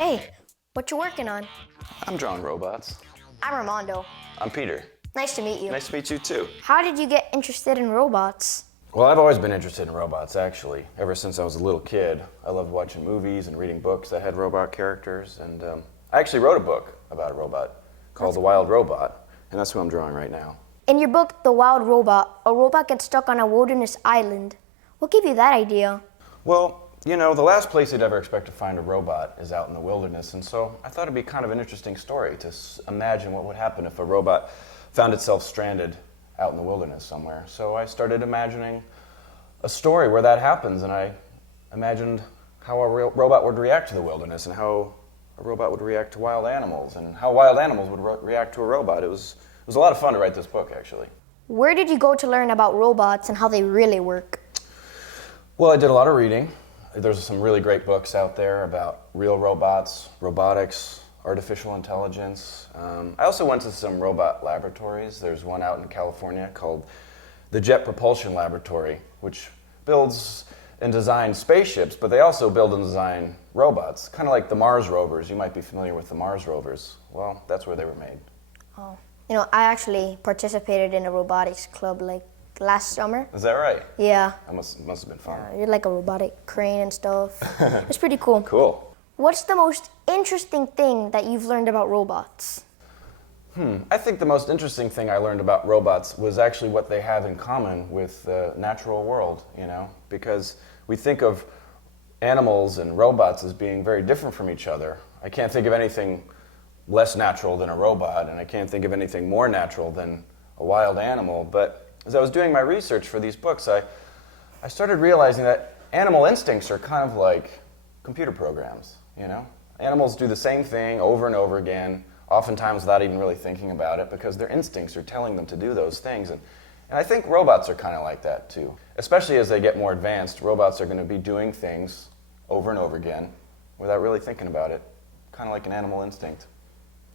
Hey, what you working on? I'm drawing robots. I'm Armando. I'm Peter. Nice to meet you. Nice to meet you too. How did you get interested in robots? Well, I've always been interested in robots, actually. Ever since I was a little kid, I loved watching movies and reading books that had robot characters. And I actually wrote a book about a robot called The Wild Robot, and that's who I'm drawing right now. In your book, The Wild Robot, a robot gets stuck on a wilderness island. What gave you that idea? Well, you know, the last place you'd ever expect to find a robot is out in the wilderness, and so I thought it'd be kind of an interesting story to imagine what would happen if a robot found itself stranded out in the wilderness somewhere. So I started imagining a story where that happens, and I imagined how a robot would react to the wilderness, and how a robot would react to wild animals, and how wild animals would react to a robot. It was a lot of fun to write this book, actually. Where did you go to learn about robots and how they really work? Well, I did a lot of reading. There's some really great books out there about real robots, robotics, artificial intelligence. I also went to some robot laboratories. There's one out in California called the Jet Propulsion Laboratory, which builds and designs spaceships, but they also build and design robots, kind of like the Mars rovers. You might be familiar with the Mars rovers. Well, that's where they were made. Oh, you know, I actually participated in a robotics club last summer. Is that right? Yeah. That must have been fun. You're like a robotic crane and stuff. It's pretty cool. Cool. What's the most interesting thing that you've learned about robots? I think the most interesting thing I learned about robots was actually what they have in common with the natural world, you know, because we think of animals and robots as being very different from each other. I can't think of anything less natural than a robot, and I can't think of anything more natural than a wild animal. But as I was doing my research for these books, I started realizing that animal instincts are kind of like computer programs, you know? Animals do the same thing over and over again, oftentimes without even really thinking about it, because their instincts are telling them to do those things. And I think robots are kind of like that too. Especially as they get more advanced, robots are going to be doing things over and over again without really thinking about it, kind of like an animal instinct.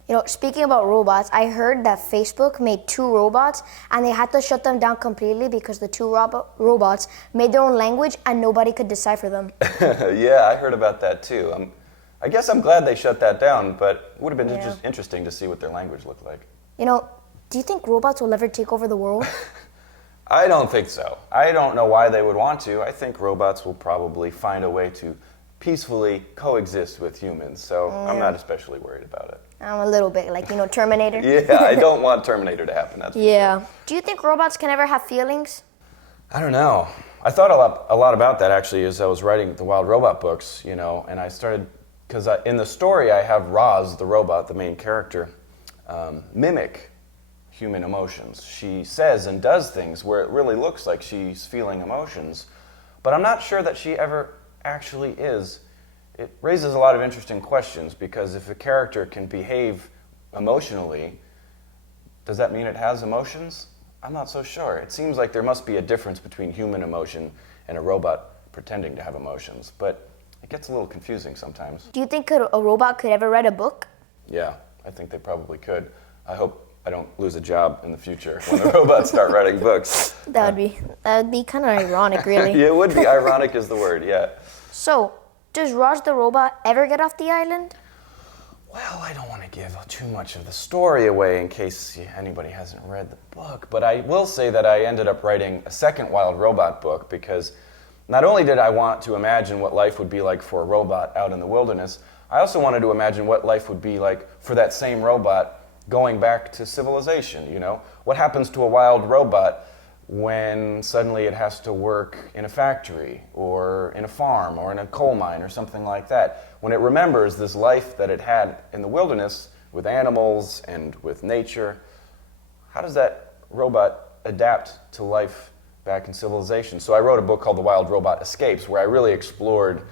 You know, speaking about robots, I heard that Facebook made two robots and they had to shut them down completely because the two robots made their own language and nobody could decipher them. Yeah, I heard about that too. I guess I'm glad they shut that down, but it would have been interesting to see what their language looked like. You know, do you think robots will ever take over the world? I don't think so. I don't know why they would want to. I think robots will probably find a way to peacefully coexist with humans, so I'm not especially worried about it. I'm a little bit like, you know, Terminator. Yeah, I don't want Terminator to happen, that's for sure. Do you think robots can ever have feelings? I don't know. I thought a lot about that actually as I was writing the Wild Robot books, you know, and I started, because in the story I have Roz, the robot, the main character, mimic human emotions. She says and does things where it really looks like she's feeling emotions, but I'm not sure that she ever actually is. It raises a lot of interesting questions, because if a character can behave emotionally, does that mean it has emotions? I'm not so sure. It seems like there must be a difference between human emotion and a robot pretending to have emotions, but it gets a little confusing sometimes. Do you think a robot could ever write a book? Yeah, I think they probably could. I hope I don't lose a job in the future when the robots start writing books. That would be kind of ironic, really. Yeah, it would be. Ironic is the word, yeah. So, does Raj the robot ever get off the island? Well, I don't want to give too much of the story away in case anybody hasn't read the book, but I will say that I ended up writing a second Wild Robot book because not only did I want to imagine what life would be like for a robot out in the wilderness, I also wanted to imagine what life would be like for that same robot going back to civilization, you know? What happens to a wild robot when suddenly it has to work in a factory or in a farm or in a coal mine or something like that? When it remembers this life that it had in the wilderness with animals and with nature, how does that robot adapt to life back in civilization? So I wrote a book called The Wild Robot Escapes, where I really explored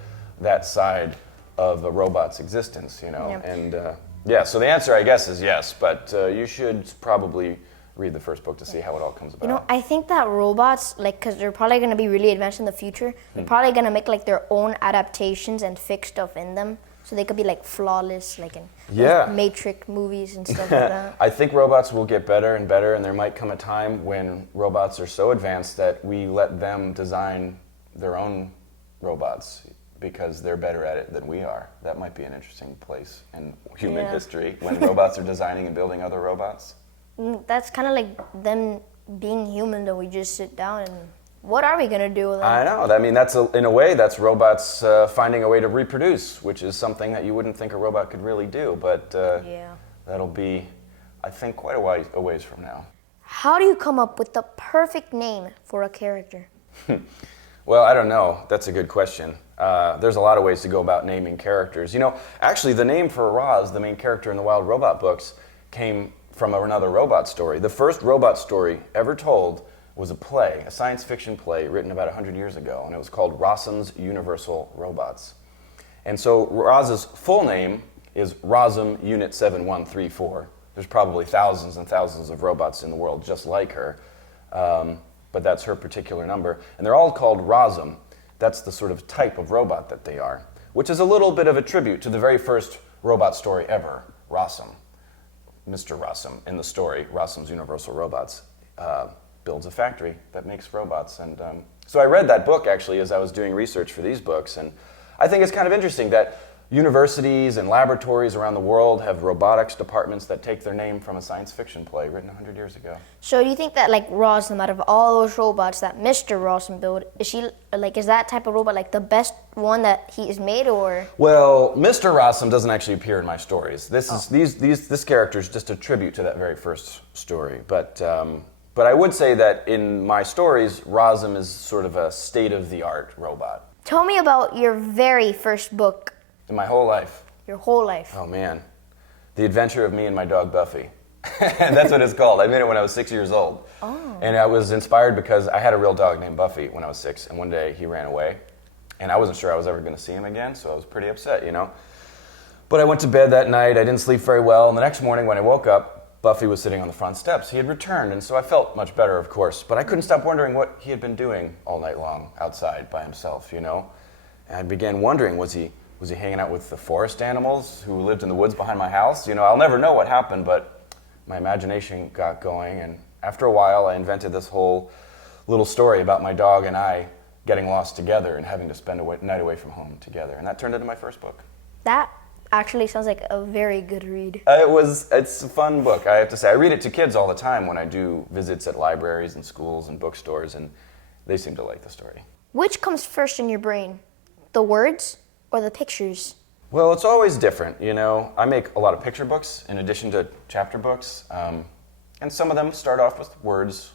that side of a robot's existence, you know? Yeah. And so the answer, I guess, is yes, but you should probably read the first book to see how it all comes about. You know, I think that robots, like, because they're probably going to be really advanced in the future, they're probably going to make, like, their own adaptations and fix stuff in them. So they could be, like, flawless, like in Matrix movies and stuff like that. I think robots will get better and better, and there might come a time when robots are so advanced that we let them design their own robots. because they're better at it than we are. That might be an interesting place in human history when robots are designing and building other robots. That's kind of like them being human, though. We just sit down and what are we gonna do with them? I know. I mean, in a way, that's robots finding a way to reproduce, which is something that you wouldn't think a robot could really do. But that'll be, I think, quite a ways from now. How do you come up with the perfect name for a character? Well, I don't know. That's a good question. There's a lot of ways to go about naming characters. You know, actually, the name for Roz, the main character in the Wild Robot books, came from another robot story. The first robot story ever told was a play, a science fiction play written about 100 years ago, and it was called Rossum's Universal Robots. And so Roz's full name is Rosum Unit 7134. There's probably thousands and thousands of robots in the world just like her, but that's her particular number. And they're all called Rosum. That's the sort of type of robot that they are, which is a little bit of a tribute to the very first robot story ever, Rossum. Mr. Rossum, in the story, Rossum's Universal Robots, builds a factory that makes robots. And so I read that book, actually, as I was doing research for these books. And I think it's kind of interesting that universities and laboratories around the world have robotics departments that take their name from a science fiction play written 100 years ago. So do you think that, like, Rossum, out of all those robots that Mr. Rossum built, is that type of robot, like, the best one that he's made, or? Well, Mr. Rossum doesn't actually appear in my stories. This character is just a tribute to that very first story. But I would say that in my stories, Rossum is sort of a state-of-the-art robot. Tell me about your very first book. In my whole life. Your whole life. Oh, man. The Adventure of Me and My Dog Buffy. That's what it's called. I made it when I was 6 years old. Oh. And I was inspired because I had a real dog named Buffy when I was 6, and one day he ran away. And I wasn't sure I was ever going to see him again, so I was pretty upset, you know. But I went to bed that night. I didn't sleep very well, and the next morning when I woke up, Buffy was sitting on the front steps. He had returned, and so I felt much better, of course. But I couldn't stop wondering what he had been doing all night long outside by himself, you know. And I began wondering, was he hanging out with the forest animals who lived in the woods behind my house? You know, I'll never know what happened, but my imagination got going, and after a while I invented this whole little story about my dog and I getting lost together and having to spend a night away from home together, and that turned into my first book. That actually sounds like a very good read. It's a fun book, I have to say. I read it to kids all the time when I do visits at libraries and schools and bookstores, and they seem to like the story. Which comes first in your brain, the words or the pictures? Well, it's always different, you know. I make a lot of picture books in addition to chapter books, and some of them start off with words.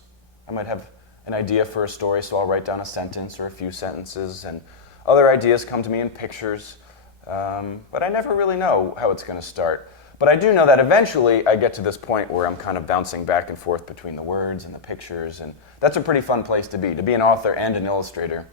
I might have an idea for a story, so I'll write down a sentence or a few sentences, and other ideas come to me in pictures, but I never really know how it's going to start. But I do know that eventually I get to this point where I'm kind of bouncing back and forth between the words and the pictures, and that's a pretty fun place to be. To be an author and an illustrator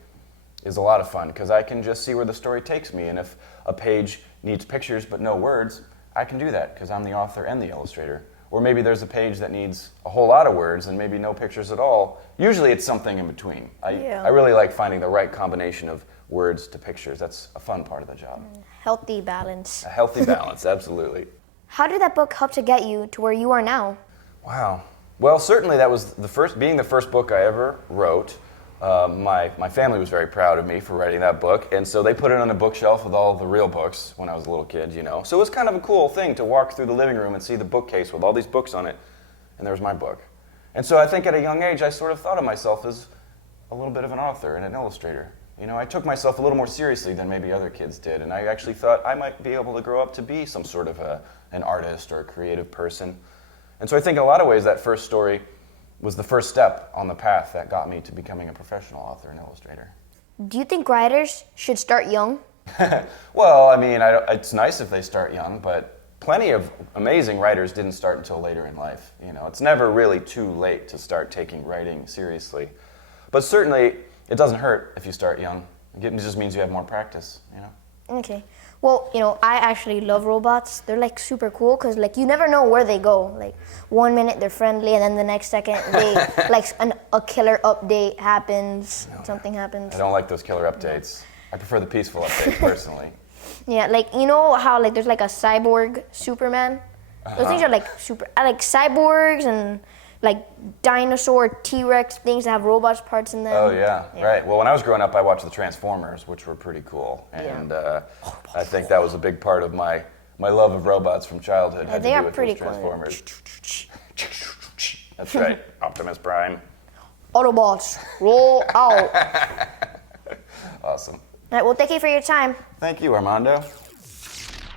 is a lot of fun, because I can just see where the story takes me, and if a page needs pictures but no words, I can do that because I'm the author and the illustrator. Or maybe there's a page that needs a whole lot of words and maybe no pictures at all. Usually it's something in between. I really like finding the right combination of words to pictures. That's a fun part of the job. Healthy balance. A healthy balance, absolutely. How did that book help to get you to where you are now? Wow. Well, certainly that was being the first book I ever wrote. My family was very proud of me for writing that book, and so they put it on a bookshelf with all the real books when I was a little kid, you know. So it was kind of a cool thing to walk through the living room and see the bookcase with all these books on it, and there was my book. And so I think at a young age I sort of thought of myself as a little bit of an author and an illustrator. You know, I took myself a little more seriously than maybe other kids did, and I actually thought I might be able to grow up to be some sort of an artist or a creative person. And so I think in a lot of ways that first story was the first step on the path that got me to becoming a professional author and illustrator. Do you think writers should start young? Well, I mean, it's nice if they start young, but plenty of amazing writers didn't start until later in life. You know, it's never really too late to start taking writing seriously. But certainly, it doesn't hurt if you start young. It just means you have more practice, you know? Okay. Well, you know, I actually love robots. They're like super cool because like you never know where they go. Like 1 minute they're friendly and then the next second they like a killer update happens, something happens. I don't like those killer updates. I prefer the peaceful updates personally. Yeah, like you know how like there's like a cyborg Superman? Those things are like super, I like cyborgs and like dinosaur, T-Rex things that have robots parts in them. Oh yeah, right. Well, when I was growing up, I watched the Transformers, which were pretty cool, and I think that was a big part of my love of robots from childhood. Had they to are do with pretty those cool. Transformers. That's right, Optimus Prime. Autobots, roll out. Awesome. All right, well, thank you for your time. Thank you, Armando.